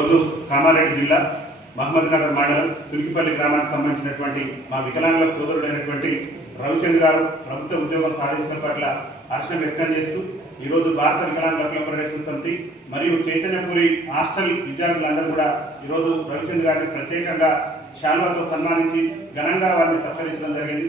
రోజు కామారెడ్డి జిల్లా మహమ్మద్నగర్ మండలం తుర్కిపల్లి గ్రామానికి సంబంధించినటువంటి మా వికలాంగుల సోదరుడైనటువంటి రవిచంద్ర గారు ప్రభుత్వ ఉద్యోగం సాధించిన పట్ల హర్షం వ్యక్తం చేస్తూ ఈరోజు భారత వికలాంగుల హక్కుల పరిరక్షణ సమితి మరియు చైతన్యపురి హాస్టల్ విద్యార్థులందరూ కూడా ఈరోజు రవిచంద్ర గారిని ప్రత్యేకంగా శాల్వాతో సన్మానించి ఘనంగా వారిని సత్కరించడం జరిగింది.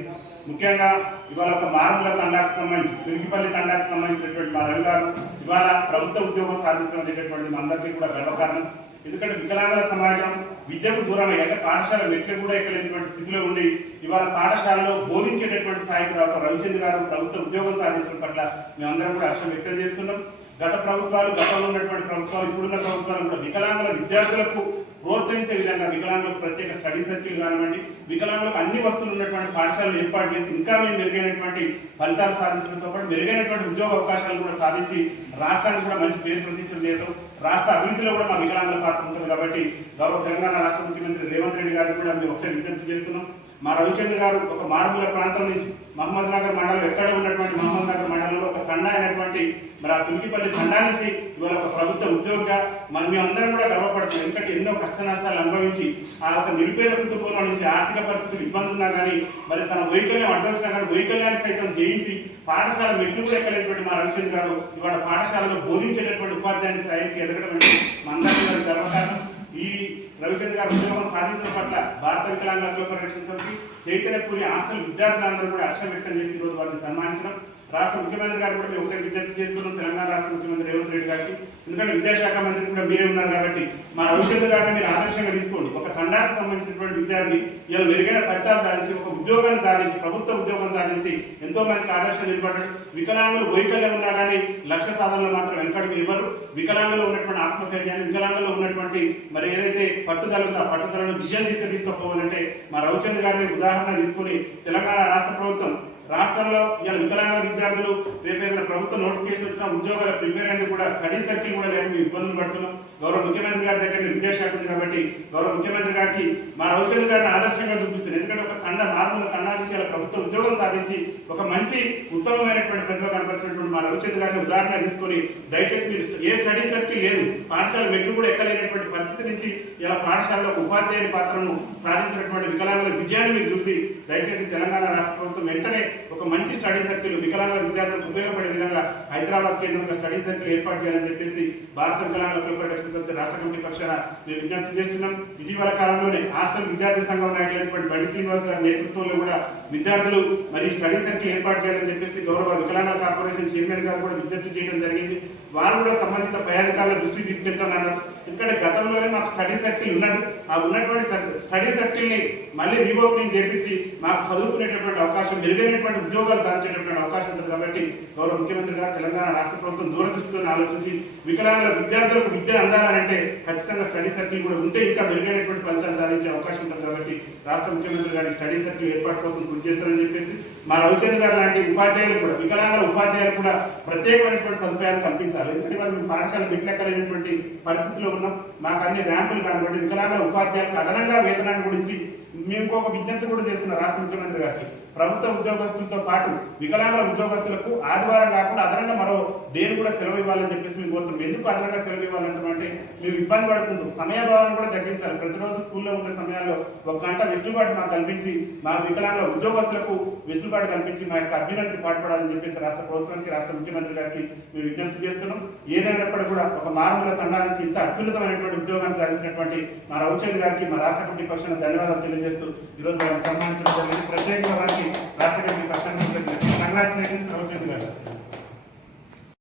ముఖ్యంగా ఇవాళ ఒక మారుమూల తండాకు సంబంధించి తుర్కిపల్లి తండాకు సంబంధించినటువంటి మా రవి గారు ఇవాళ ప్రభుత్వ ఉద్యోగం సాధించడం అనేటటువంటి మా అందరికీ కూడా గర్వకారణం. ఎందుకంటే వికలాంగుల సమాజం విద్యకు దూరమై అంటే పాఠశాల మెట్లు కూడా ఎక్కలేనటువంటి స్థితిలో ఉండి ఇవాళ పాఠశాలలో బోధించేటటువంటి స్థాయికి రావడం రవిచంద్ర గారు ప్రభుత్వ ఉద్యోగం సాధించడం పట్ల మేమందరం కూడా హర్షం వ్యక్తం చేస్తున్నాం. గత ప్రభుత్వాలు, గతంలో ఉన్నటువంటి ప్రభుత్వాలు, ఇప్పుడున్న ప్రభుత్వాలు కూడా వికలాంగుల విద్యార్థులకు ప్రోత్సహించే విధంగా వికలాంగులకు ప్రత్యేక స్టడీ సర్కిల్ కానివ్వండి, వికలాంగులకు అన్ని వస్తువులు ఉన్నటువంటి పాఠశాలలు ఏర్పాటు చేసి ఇంకా మేము మెరుగైనటువంటి ఫలితాలు సాధించడంతో పాటు మెరుగైనటువంటి ఉద్యోగ అవకాశాలు కూడా సాధించి రాష్ట్రానికి కూడా మంచి పేరు ప్రతిష్టలు చేయడం, రాష్ట్ర అభివృద్ధిలో కూడా మా వికలాంగుల పాత్ర ఉంటుంది. కాబట్టి గౌరవ తెలంగాణ రాష్ట్ర ముఖ్యమంత్రి రేవంత్ రెడ్డి గారికి కూడా మేము ఒకసారి విజ్ఞప్తి చేస్తున్నాం. మా రవిచంద్ర గారు ఒక మారుమూల ప్రాంతం నుంచి మహమ్మద్నగర్ మండలం ఎక్కడ ఉన్నటువంటి మహమ్మద్నగర్ మండలంలో ఒక తండా అయినటువంటి మరి ఆ తుర్కిపల్లి తండా నుంచి ఇవాళ ఒక ప్రభుత్వ ఉద్యోగిగా మరి మేమందరం కూడా గర్వపడుతున్నాం. ఎందుకంటే ఎన్నో కష్ట నష్టాలు అనుభవించి ఆ ఒక నిరుపేద కుటుంబంలో నుంచి ఆర్థిక పరిస్థితులు ఇబ్బంది ఉన్నా కానీ మరి తన వైకల్యం అడ్డొచ్చినా కానీ వైకల్యాన్ని సైతం జయించి పాఠశాల మెట్లు కూడా ఎక్కలేనటువంటి మా రవిచంద్ర గారు ఇవాళ పాఠశాలలో బోధించేటటువంటి ఉపాధ్యాయుని స్థాయికి ఎదగడం అంటే మా అందరికీ గర్వకారణం. ఈ రవిచంద్ర గారు ఉద్యోగం సాధించడం పట్ల భారత వికలాంగుల హక్కుల పరిరక్షణ సమితి చైతన్యపురి హాస్టల్ విద్యార్థులందరూ కూడా హర్షం వ్యక్తం చేసి ఈరోజు వారిని సన్మానించడం. రాష్ట్ర ముఖ్యమంత్రి గారు కూడా మేము ఒకటే విజ్ఞప్తి చేస్తున్నాం తెలంగాణ రాష్ట్ర ముఖ్యమంత్రి రేవంత్ రెడ్డి గారికి. ఎందుకంటే విద్యాశాఖ మంత్రి కూడా మీరే ఉన్నారు కాబట్టి మా రవిచంద్ర గారిని మీరు ఆదర్శంగా తీసుకోండి. ఒక తండాకు సంబంధించినటువంటి విద్యార్థి ఇలా మెరుగైన ఫలితాలు సాధించి ఒక ఉద్యోగాన్ని సాధించి ప్రభుత్వ ఉద్యోగం సాధించి ఎంతో మందికి ఆదర్శం నిలబడ్డాడు. వికలాంగులు వైకల్యం ఉన్నా కానీ లక్ష్య సాధనలో మాత్రం వెనకడుగు ఇవ్వరు. వికలాంగులు ఉన్నటువంటి ఆత్మస్థైర్యాన్ని, వికలాంగులు ఉన్నటువంటి మరి ఏదైతే పట్టుదల ఉందో ఆ పట్టుదలను విజయం తీసుకుపోవాలంటే మా రవిచంద్ర గారిని ఉదాహరణ తీసుకుని తెలంగాణ రాష్ట్ర ప్రభుత్వం రాష్ట్రంలో ఇలా వికలాంగ విద్యార్థులు రేపేదైనా ప్రభుత్వ నోటిఫికేషన్ వచ్చిన ఉద్యోగాల ప్రిపేర్ అనేది కూడా స్టడీ సర్కిల్ కూడా లేక మేము ఇబ్బందులు పడుతున్నాం. గౌరవ ముఖ్యమంత్రి గారి దగ్గర విద్యాశాఖ ఉంది కాబట్టి గౌరవ ముఖ్యమంత్రి గారికి మా రవిచంద్ర గారిని ఆదర్శంగా చూపిస్తుంది. ఎందుకంటే ఒక తండ మారుమూల తండా నుంచి ఇలా ప్రభుత్వ ఉద్యోగం సాధించి ఒక మంచి ఉత్తమమైనటువంటి ప్రతిభ కనపరిచినటువంటి మా రవిచంద్ర గారిని ఉదాహరణ తీసుకొని దయచేసి మీరు ఏ స్టడీ సర్కిల్ లేదు, పాఠశాల మెట్లు కూడా ఎక్కలేనటువంటి పరిస్థితి నుంచి ఇలా పాఠశాలలో ఉపాధ్యాయుని పాత్రను సాధించినటువంటి వికలాంగుల విజయాన్ని మీరు చూసి దయచేసి తెలంగాణ రాష్ట్ర ప్రభుత్వం వెంటనే ఒక మంచి స్టడీ సర్కిల్ వికలాంగ విద్యార్థులకు ఉపయోగపడే విధంగా హైదరాబాద్ కేంద్రంగా స్టడీ సర్కిల్ ఏర్పాటు చేయాలని చెప్పేసి భారత వికలాంగుల హక్కుల పరిరక్షణ సమితి రాష్ట్ర కమిటీ పక్షాన మేము విజ్ఞప్తి చేస్తున్నాం. ఇటీవల కాలంలోనే హాస్టల్ విద్యార్థి సంఘం నాయకులైనటువంటి బండి శ్రీనివాస్ గారి నేతృత్వంలో కూడా విద్యార్థులు మరి స్టడీ సర్కిల్ ఏర్పాటు చేయాలని చెప్పేసి గౌరవ వికలాంగ కార్పొరేషన్ చైర్మన్ గారు కూడా విజ్ఞప్తి చేయడం జరిగింది. వారు కూడా సంబంధిత పై అధికారుల దృష్టికి తీసుకెళ్తామన్నారు. ఎందుకంటే గతంలోనే మాకు స్టడీ సర్కిల్ ఉన్నది. ఆ ఉన్నటువంటి స్టడీ సర్కిల్ని మళ్ళీ రీఓపెనింగ్ చేపించి మాకు చదువుకునేటటువంటి అవకాశం, మెరుగైనటువంటి ఉద్యోగాలు సాధించేటటువంటి అవకాశం ఉంటుంది. కాబట్టి గౌరవ ముఖ్యమంత్రి గారు తెలంగాణ రాష్ట్ర ప్రభుత్వం దూరదృష్టితో ఆలోచించి వికలాంగుల విద్యార్థులకు విద్య అందాలంటే ఖచ్చితంగా స్టడీ సర్కిల్ కూడా ఉంటే ఇంకా మెరుగైనటువంటి ఫలితాలు సాధించే అవకాశం ఉంటుంది. కాబట్టి రాష్ట్ర ముఖ్యమంత్రి గారి స్టడీ సర్కిల్ ఏర్పాటు కోసం కృషి చేస్తారని చెప్పేసి మా రవిచంద్ర గారు లాంటి ఉపాధ్యాయులు కూడా వికలాంగుల ఉపాధ్యాయులు కూడా ప్రత్యేకమైనటువంటి సదుపాయాలు కల్పించాలి. ఎందుకంటే మేము పాఠశాల బిడ్డలెక్కలేనటువంటి పరిస్థితిలో ఉన్నాం. మాకు అన్ని ర్యాంకులు కనబడి వికలాంగుల ఉపాధ్యాయులకు అదనంగా వేతనాన్ని గురించి మేము ఇంకొక విజ్ఞప్తి కూడా చేస్తున్నాం రాష్ట్ర ముఖ్యమంత్రి గారికి. ప్రభుత్వ ఉద్యోగస్తులతో పాటు వికలాంగుల ఉద్యోగస్తులకు ఆదివారం కాకుండా అదనంగా మరో దేని కూడా సెలవు ఇవ్వాలని చెప్పేసి మేము కోరుతున్నాం. ఎందుకు అదనంగా సెలవు ఇవ్వాలంటే మేము ఇబ్బంది పడుకుంటూ సమయభావాన్ని కూడా తగ్గించాలి. ప్రతిరోజు స్కూల్లో ఉండే సమయాల్లో 1 గంట వెసులుబాటు మాకు కల్పించి మా వికలాంగుల ఉద్యోగస్తులకు వెసులుబాటు కల్పించి మా యొక్క అభ్యున్నతికి పాటుపడాలని చెప్పేసి రాష్ట్ర ప్రభుత్వానికి, రాష్ట్ర ముఖ్యమంత్రి గారికి మేము విజ్ఞప్తి చేస్తున్నాం. ఏదైనప్పటికీ కూడా ఒక మారుమూల తండా నుంచి ఇంత అత్యున్నతమైనటువంటి ఉద్యోగాన్ని సాధించినటువంటి మా రవిచంద్ర గారికి మా రాష్ట్ర కమిటీ పక్షాన ధన్యవాదాలు తెలియజేస్తూ ఈరోజు వారిని సన్మానించడం జరిగింది. ప్రత్యేకంగా వారికి రాష్ట్ర కమిటీ పక్షాన కంగ్రాచులేషన్స్ రవిచంద్ర గారు.